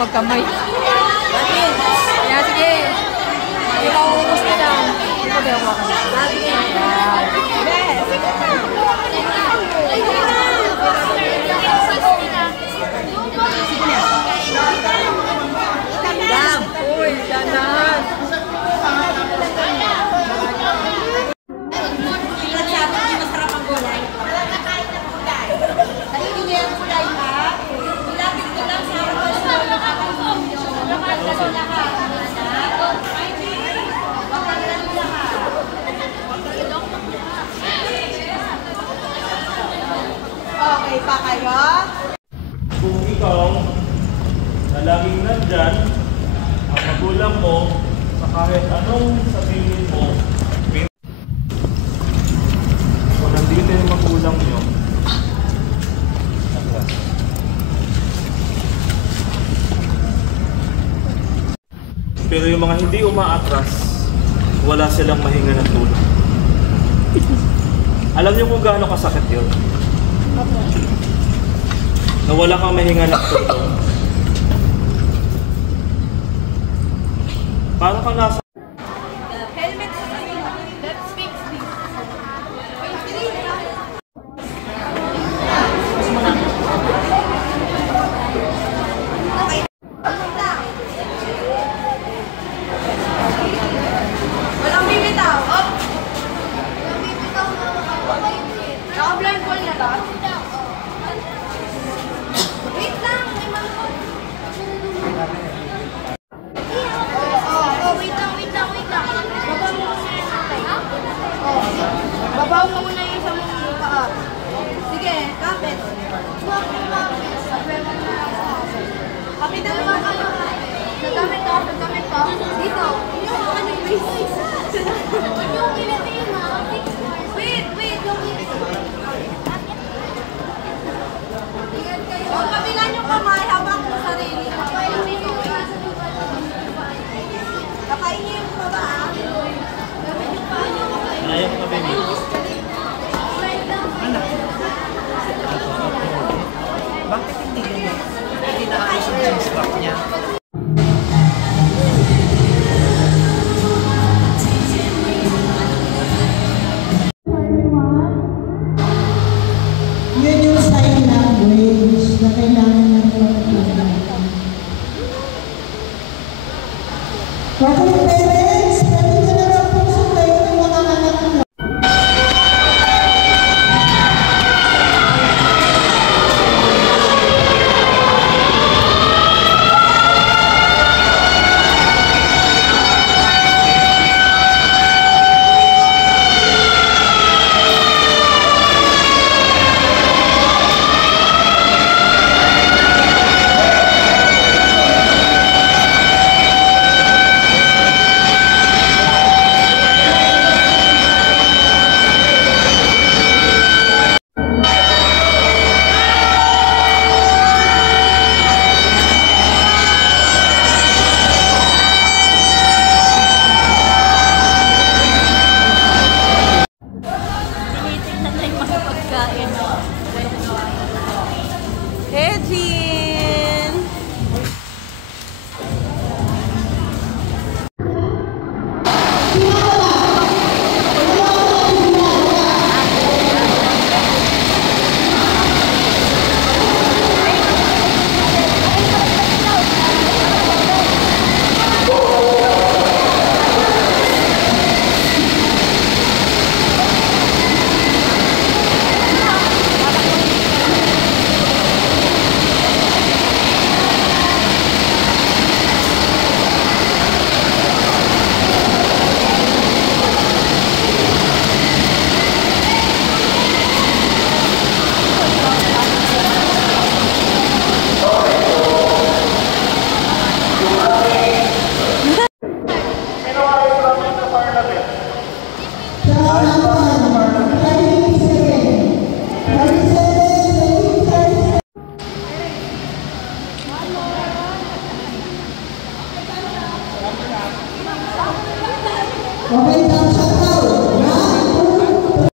Magkamay. Kaya sige. Ikaw ubos na lang. Ito ba yung wakan? Dam! Uy, danan! Masarap ang gulay. Nakakain na gulay. Kainin niya yung gulay ha. Ilapit ko lang sa okay pa kayo? Kung ikaw na laging nandyan, ang magulang mo, sa kahit anong sabihin mo, kung nandito yung magulang nyo, pero yung mga hindi umaatras, wala silang mahinga ng tulong. Alam niyo kung gaano kasakit yun? Na wala kang mahinga ng tulong. Parang kang nasa... Helmet. Let's fix this. Walang bibitaw. Up. Walang bibitaw na makapagay. Naka-blindfold na ba? Wait lang. May manhod. Babaw mo muna yung sa mong paa. Sige, kapit. Kapitan mo ka. Nagamit ka, nagamit ka. Dito. Yung ano yung base. Yung kinatiin mo. Wait. Huwag kabilan yung kamay habang mo sarili. Kakain niyo yung baba. Gamit yung paa niyo. Ayaw ka, baby. Bakit hindi ganyan? Hindi naayos yung strap niya. Yun yung sign language na kailangan natin matutunan. Bakit parents, pwede nyo na lang po sa tayo ng mga anak nyo. Okay,